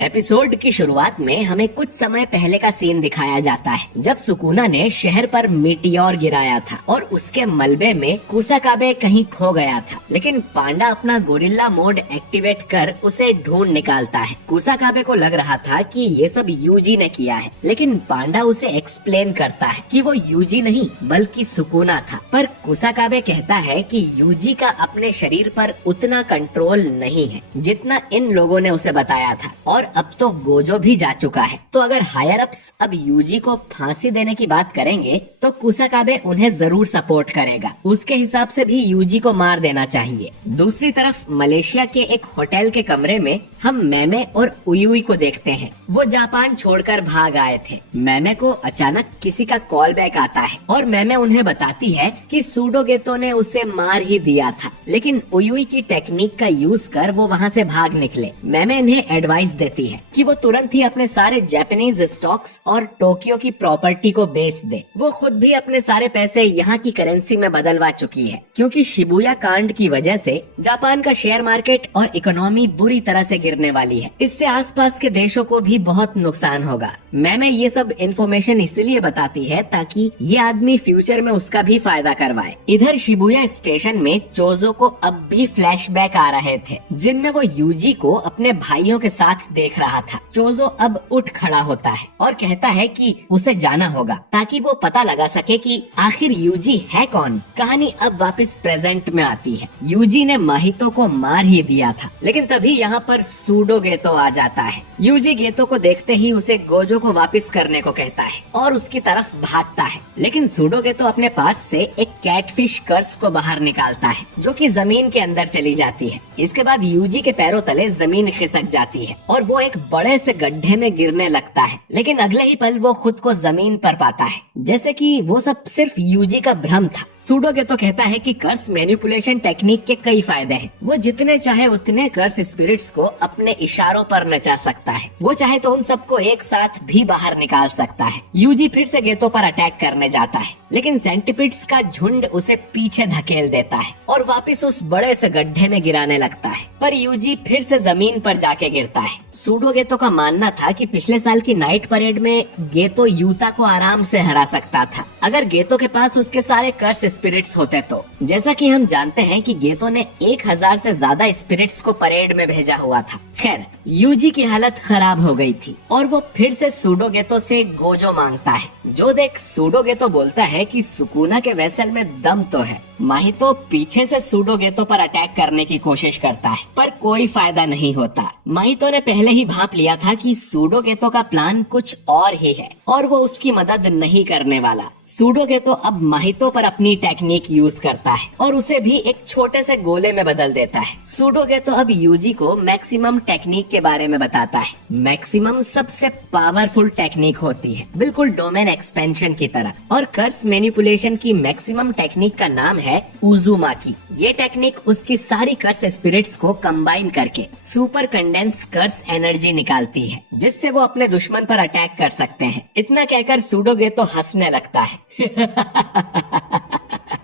Episode की शुरुआत में हमें कुछ समय पहले का सीन दिखाया जाता है जब सुकुना ने शहर पर मीटियोर गिराया था और उसके मलबे में कुसाकाबे कहीं खो गया था। लेकिन पांडा अपना गोरिल्ला मोड एक्टिवेट कर उसे ढूंढ निकालता है। कुसाकाबे को लग रहा था कि ये सब यूजी ने किया है, लेकिन पांडा उसे एक्सप्लेन करता है कि वो यूजी नहीं बल्कि सुकुना था। पर कुसाकाबे कहता है कि यूजी का अपने शरीर पर उतना कंट्रोल नहीं है जितना इन लोगों ने उसे बताया था, और अब तो गोजो भी जा चुका है। तो अगर हायर अप्स अब यूजी को फांसी देने की बात करेंगे तो कुसाकाबे उन्हें जरूर सपोर्ट करेगा। उसके हिसाब से भी यूजी को मार देना चाहिए। दूसरी तरफ मलेशिया के एक होटल के कमरे में हम मैमे और उयुई को देखते हैं। वो जापान छोड़कर भाग आए थे। मैमे को अचानक किसी का कॉल बैक आता है और मैमे उन्हें बताती है कि सूडोगेतो ने उसे मार ही दिया था, लेकिन उयुई की टेक्निक का यूज कर वो वहाँ से भाग निकले। मैमे इन्हें एडवाइस देती है कि वो तुरंत ही अपने सारे जापानीज स्टॉक्स और टोक्यो की प्रॉपर्टी को बेच दे। वो खुद भी अपने सारे पैसे यहाँ की करेंसी में बदलवा चुकी है, क्योंकि शिबुया कांड की वजह से जापान का शेयर मार्केट और इकोनॉमी बुरी तरह से गिरने वाली है। इससे आसपास के देशों को भी बहुत नुकसान होगा। मैंने ये सब इन्फॉर्मेशन इसलिए बताती है ताकि ये आदमी फ्यूचर में उसका भी फायदा करवाए। इधर शिबुया स्टेशन में चोजो को अब भी फ्लैशबैक आ रहे थे, जिनमें वो यूजी को अपने भाइयों के साथ देख रहा था। चोजो अब उठ खड़ा होता है और कहता है कि उसे जाना होगा ताकि वो पता लगा सके कि आखिर यूजी है कौन। कहानी अब वापस प्रेजेंट में आती है। यूजी ने माहितो को मार ही दिया था, लेकिन तभी यहाँ पर सूडोगेतो आ जाता है। यूजी गेतो को देखते ही उसे गोजो को वापस करने को कहता है और उसकी तरफ भागता है, लेकिन सूडोगेतो अपने पास से एक कैटफिश कर्स को बाहर निकालता है जो कि जमीन के अंदर चली जाती है। इसके बाद यूजी के पैरों तले जमीन खिसक जाती है और वो एक बड़े से गड्ढे में गिरने लगता है, लेकिन अगले ही पल वो खुद को जमीन पर पाता है, जैसे कि वो सब सिर्फ यूजी का भ्रम था। सूडोगेतो कहता है कि कर्स मैनिपुलेशन टेक्निक के कई फायदे हैं। वो जितने चाहे उतने कर्स स्पिरिट्स को अपने इशारों पर नचा सकता है। वो चाहे तो उन सबको एक साथ भी बाहर निकाल सकता है। यूजी फिर से गेतो पर अटैक करने जाता है, लेकिन सेंटिपिड्स का झुंड उसे पीछे धकेल देता है और वापस उस बड़े से गड्ढे में गिराने लगता है। पर यूजी फिर से जमीन पर जाके गिरता है। सूडोगेतो का मानना था कि पिछले साल की नाइट परेड में गेतो यूता को आराम से हरा सकता था अगर गेतो के पास उसके सारे कर्स स्पिरिट्स होते तो। जैसा कि हम जानते हैं कि गेतो ने 1000 से ज्यादा स्पिरिट्स को परेड में भेजा हुआ था। खैर, यूजी की हालत खराब हो गई थी और वो फिर से सूडोगेतो से गोजो मांगता है। जो देख सूडोगेतो बोलता है कि सुकुना के वेसल में दम तो है। माहितो पीछे से सूडोगेतो पर अटैक करने की कोशिश करता है, पर कोई फायदा नहीं होता। माहितो ने पहले ही भांप लिया था कि सूडोगेतो का प्लान कुछ और ही है और वो उसकी मदद नहीं करने वाला। सूडोगेतो अब माहितो पर अपनी टेक्निक यूज करता है और उसे भी एक छोटे से गोले में बदल देता है। सूडोगेतो अब यूजी को मैक्सिमम टेक्निक के बारे में बताता है। मैक्सिमम सबसे पावरफुल टेक्निक होती है, बिल्कुल डोमेन एक्सपेंशन की तरह, और कर्स मैनिपुलेशन की मैक्सिमम टेक्निक का नाम है उजुमाकी। ये टेक्निक उसकी सारी कर्स स्पिरिट्स को कंबाइन करके सुपर कंडेंस कर्स एनर्जी निकालती है, जिससे वो अपने दुश्मन पर अटैक कर सकते हैं। इतना कहकर सूडोगेतो हंसने लगता है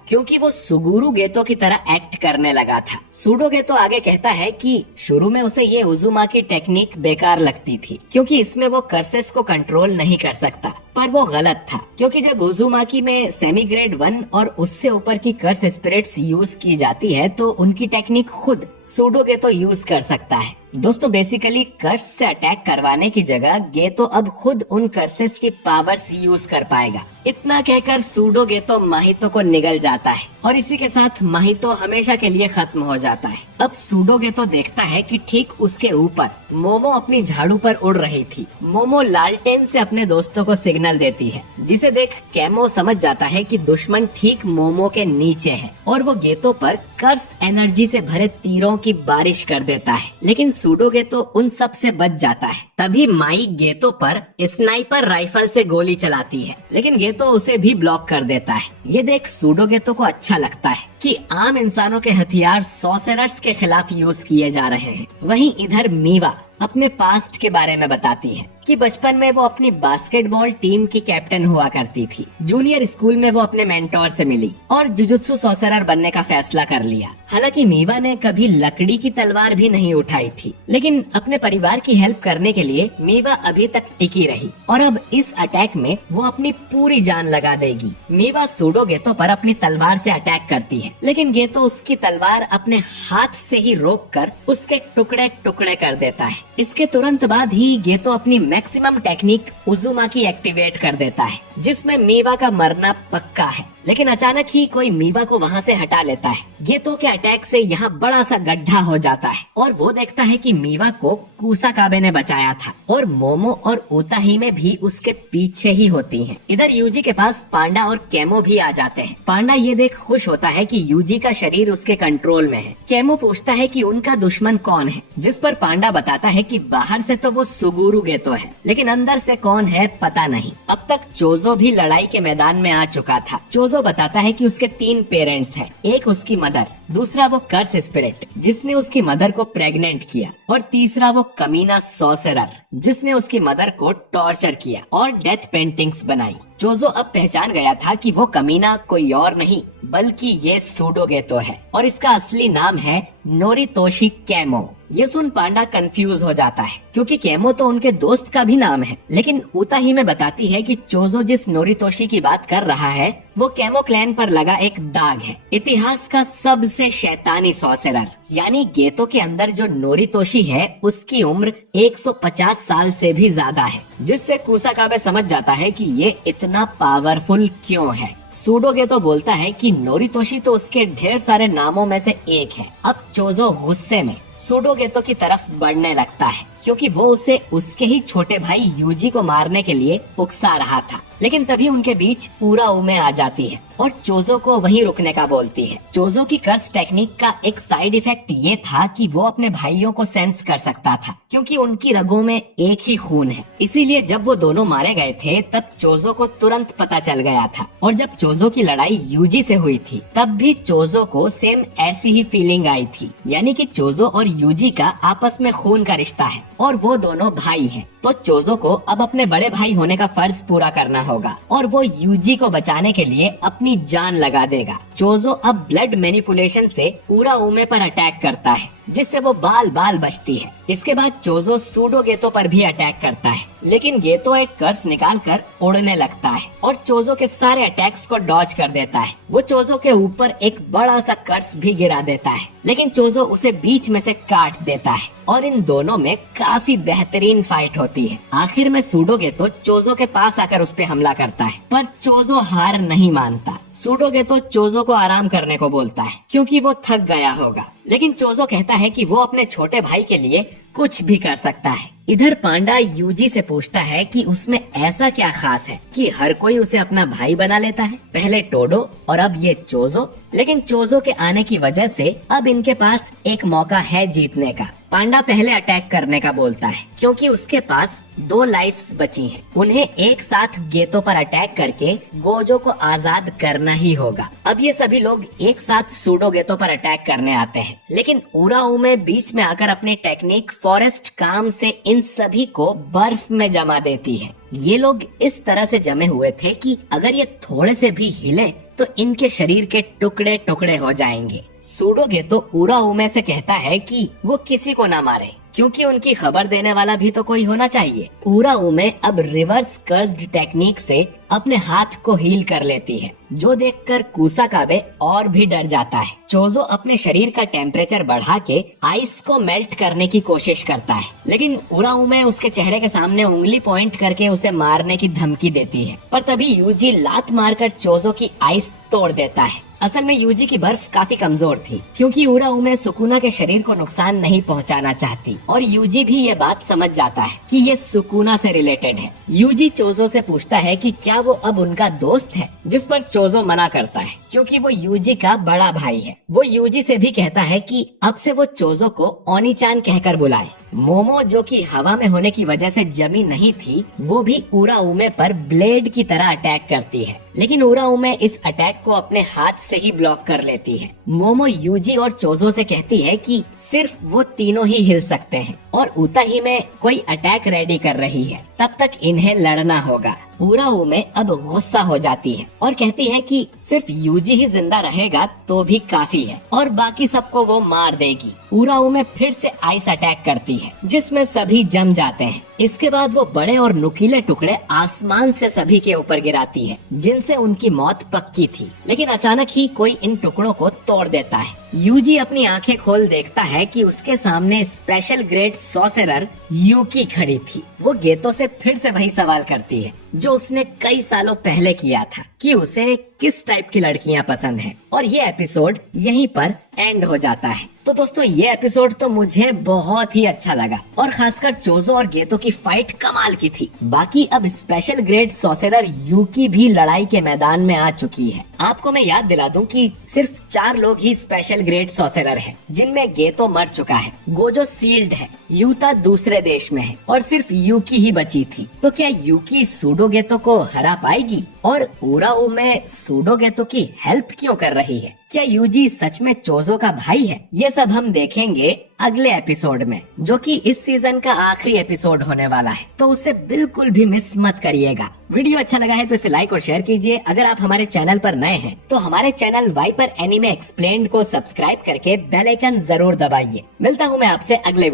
क्योंकि वो सुगुरु गेतो की तरह एक्ट करने लगा था। सूडोगेतो आगे कहता है कि शुरू में उसे ये उजुमाकी टेक्निक बेकार लगती थी क्योंकि इसमें वो कर्सेस को कंट्रोल नहीं कर सकता, पर वो गलत था, क्योंकि जब उजुमाकी में सेमी ग्रेड 1 और उससे ऊपर की कर्स स्पिरिट्स यूज की जाती है तो उनकी टेक्निक खुद सूडोगेतो यूज कर सकता है। दोस्तों, बेसिकली कर्स से अटैक करवाने की जगह गेतो अब खुद उन कर्सेस की पावर्स यूज कर पाएगा। इतना कहकर सूडोगेतो माहितो को निगल जाता है और इसी के साथ माहितो हमेशा के लिए खत्म हो जाता है। अब सूडोगेतो देखता है कि ठीक उसके ऊपर मोमो अपनी झाड़ू पर उड़ रही थी। मोमो लालटेन से अपने दोस्तों को सिग्नल देती है, जिसे देख कैमो समझ जाता है कि दुश्मन ठीक मोमो के नीचे है और वो गेतो पर कर्स एनर्जी से भरे तीरों की बारिश कर देता है, लेकिन सूडोगेतो उन सब से बच जाता है। तभी माई गेतो पर स्नाइपर राइफल से गोली चलाती है, लेकिन गेतो उसे भी ब्लॉक कर देता है। ये देख सूडोगेतो को अच्छा लगता है कि आम इंसानों के हथियार सॉर्सरर्स के खिलाफ यूज किए जा रहे हैं। वहीं इधर मीवा अपने पास्ट के बारे में बताती है कि बचपन में वो अपनी बास्केटबॉल टीम की कैप्टन हुआ करती थी। जूनियर स्कूल में वो अपने मेंटोर से मिली और जुजुत्सु सॉर्सरर बनने का फैसला कर लिया। हालांकि मीवा ने कभी लकड़ी की तलवार भी नहीं उठाई थी, लेकिन अपने परिवार की हेल्प करने के लिए मीवा अभी तक टिकी रही और अब इस अटैक में वो अपनी पूरी जान लगा देगी। मीवा सूडो गेतो पर अपनी तलवार से अटैक करती है, लेकिन गेतो उसकी तलवार अपने हाथ से ही रोककर उसके टुकड़े टुकड़े कर देता है। इसके तुरंत बाद ही गेतो अपनी मैक्सिमम टेक्निक उजुमाकी एक्टिवेट कर देता है, जिसमें मीवा का मरना पक्का है। लेकिन अचानक ही कोई मीवा को वहाँ से हटा लेता है। गेतो के अटैक से यहाँ बड़ा सा गड्ढा हो जाता है और वो देखता है कि मीवा को कुसाकाबे ने बचाया था और मोमो और उताहिमे भी उसके पीछे ही होती हैं। इधर यूजी के पास पांडा और केमो भी आ जाते हैं। पांडा ये देख खुश होता है कि यूजी का शरीर उसके कंट्रोल में है। केमो पूछता है कि उनका दुश्मन कौन है, जिस पर पांडा बताता है कि बाहर से तो वो सुगुरु गेतो है, लेकिन अंदर से कौन है पता नहीं। अब तक चोजो भी लड़ाई के मैदान में आ चुका था। चोजो बताता है कि उसके 3 पेरेंट्स हैं, एक उसकी मदर, दूसरा वो कर्स स्पिरिट जिसने उसकी मदर को प्रेग्नेंट किया और तीसरा वो कमीना सॉर्सरर जिसने उसकी मदर को टॉर्चर किया और डेथ पेंटिंग्स बनाई। चोजो अब पहचान गया था कि वो कमीना कोई और नहीं बल्कि ये सूडो गेतो है और इसका असली नाम है नोरितोशी केमो। ये सुन पांडा कंफ्यूज हो जाता है क्योंकि केमो तो उनके दोस्त का भी नाम है, लेकिन उताहिमे बताती है कि चोजो जिस नोरितोशी की बात कर रहा है वो केमो क्लैन पर लगा एक दाग है, इतिहास का सबसे शैतानी सॉर्सरर। यानी गेतो के अंदर जो नोरितोशी है उसकी उम्र 150 साल से भी ज्यादा है, जिससे कुसाकाबे समझ जाता है कि ये इतना पावरफुल क्यों है। सूडो गेतो बोलता है कि नोरितोशी तो उसके ढेर सारे नामों में से एक है। अब चोजो गुस्से में सूडो गेतो की तरफ बढ़ने लगता है क्योंकि वो उसे उसके ही छोटे भाई यूजी को मारने के लिए उकसा रहा था, लेकिन तभी उनके बीच उराउमे आ जाती है और चोजो को वहीं रुकने का बोलती है। चोजो की कर्स टेक्निक का एक साइड इफेक्ट ये था कि वो अपने भाइयों को सेंस कर सकता था क्योंकि उनकी रगों में एक ही खून है। इसीलिए जब वो दोनों मारे गए थे तब चोजो को तुरंत पता चल गया था और जब चोजो की लड़ाई यूजी से हुई थी तब भी चोजो को सेम ऐसी ही फीलिंग आई थी, यानी कि चोजो और यूजी का आपस में खून का रिश्ता है और वो दोनों भाई हैं। तो चोजो को अब अपने बड़े भाई होने का फर्ज पूरा करना होगा और वो यूजी को बचाने के लिए अपनी जान लगा देगा। चोजो अब ब्लड मैनिपुलेशन से उराउमे पर अटैक करता है जिससे वो बाल बाल बचती है। इसके बाद चोजो सूडो गेतो पर भी अटैक करता है, लेकिन गेतो एक कर्स निकाल कर उड़ने लगता है और चोजो के सारे अटैक्स को डॉज कर देता है। वो चोजो के ऊपर एक बड़ा सा कर्स भी गिरा देता है, लेकिन चोजो उसे बीच में से काट देता है और इन दोनों में काफी बेहतरीन फाइट होती है। आखिर में सूडो गेतो चोजो के पास आकर उस पे हमला करता है, पर चोजो हार नहीं मानता। सूडो गेतो चोजो को आराम करने को बोलता है क्योंकि वो थक गया होगा, लेकिन चोजो कहता है कि वो अपने छोटे भाई के लिए कुछ भी कर सकता है। इधर पांडा यूजी से पूछता है कि उसमें ऐसा क्या खास है कि हर कोई उसे अपना भाई बना लेता है, पहले टोडो और अब ये चोजो। लेकिन चोजो के आने की वजह से अब इनके पास एक मौका है जीतने का। पांडा पहले अटैक करने का बोलता है क्योंकि उसके पास 2 लाइफ्स बची हैं। उन्हें एक साथ गेतो पर अटैक करके गोजो को आजाद करना ही होगा। अब ये सभी लोग एक साथ सूडो गेतो पर अटैक करने आते हैं, लेकिन उराउमे बीच में आकर अपनी टेक्निक फॉरेस्ट काम से इन सभी को बर्फ में जमा देती है। ये लोग इस तरह से जमे हुए थे कि अगर ये थोड़े से भी हिले तो इनके शरीर के टुकड़े टुकड़े हो जाएंगे। सूडो गेतो उराउमे से कहता है कि वो किसी को ना मारे क्योंकि उनकी खबर देने वाला भी तो कोई होना चाहिए। उराउमे अब रिवर्स कर्स्ड टेक्निक से अपने हाथ को हील कर लेती है, जो देखकर कुसाकाबे और भी डर जाता है। चोजो अपने शरीर का टेम्परेचर बढ़ा के आइस को मेल्ट करने की कोशिश करता है, लेकिन उराउमे उसके चेहरे के सामने उंगली पॉइंट करके उसे मारने की धमकी देती है, पर तभी यूजी लात मारकर चोजो की आइस तोड़ देता है। असल में यूजी की बर्फ काफी कमजोर थी क्योंकि उराउमे सुकुना के शरीर को नुकसान नहीं पहुंचाना चाहती और यूजी भी ये बात समझ जाता है कि ये सुकुना से रिलेटेड है। यूजी चोजो से पूछता है कि क्या वो अब उनका दोस्त है, जिस पर चोजो मना करता है क्योंकि वो यूजी का बड़ा भाई है। वो यूजी से भी कहता है कि अब से वो चोजो को ओनीचान कहकर बुलाए, मोमो जो कि हवा में होने की वजह से जमी नहीं थी, वो भी उरा उमे पर ब्लेड की तरह अटैक करती है, लेकिन उरा उमे इस अटैक को अपने हाथ से ही ब्लॉक कर लेती है। मोमो यूजी और चोजो से कहती है कि सिर्फ वो तीनों ही हिल सकते हैं और उताही में कोई अटैक रेडी कर रही है, तब तक इन्हें लड़ना होगा। उरा उमे अब गुस्सा हो जाती है और कहती है कि सिर्फ यूजी ही जिंदा रहेगा तो भी काफी है और बाकी सबको वो मार देगी। उरा उमे फिर से आइस अटैक करती है जिसमें सभी जम जाते हैं। इसके बाद वो बड़े और नुकीले टुकड़े आसमान से सभी के ऊपर गिराती है, जिनसे उनकी मौत पक्की थी। लेकिन अचानक ही कोई इन टुकड़ों को तोड़ देता है। यूजी अपनी आंखें खोल देखता है कि उसके सामने स्पेशल ग्रेड सॉर्सरर यूकी खड़ी थी। वो गेतो से फिर से वही सवाल करती है जो उसने कई सालों पहले किया था कि उसे किस टाइप की लड़कियां पसंद हैं। और ये एपिसोड यहीं पर एंड हो जाता है। तो दोस्तों ये एपिसोड तो मुझे बहुत ही अच्छा लगा और खासकर चोजो और गेतो की फाइट कमाल की थी। बाकी अब स्पेशल ग्रेड सॉर्सरर यूकी भी लड़ाई के मैदान में आ चुकी है। आपको मैं याद दिला दूं कि सिर्फ 4 लोग ही स्पेशल ग्रेड सॉर्सरर हैं, जिनमें गेतो मर चुका है, गोजो सील्ड है, यूता दूसरे देश में है और सिर्फ यूकी ही बची थी। तो क्या यूकी सूडो गेतो को हरा पाएगी? और उरा उमे सूडो गेतो की हेल्प क्यों कर रही है? क्या यूजी सच में चोजो का भाई है? ये सब हम देखेंगे अगले एपिसोड में, जो कि इस सीजन का आखिरी एपिसोड होने वाला है। तो उसे बिल्कुल भी मिस मत करिएगा। वीडियो अच्छा लगा है तो इसे लाइक और शेयर कीजिए। अगर आप हमारे चैनल पर नए हैं तो हमारे चैनल वाइपर एनीमे एक्सप्लेन्ड को सब्सक्राइब करके बेल आइकन जरूर दबाइए। मिलता हूँ मैं आपसे अगले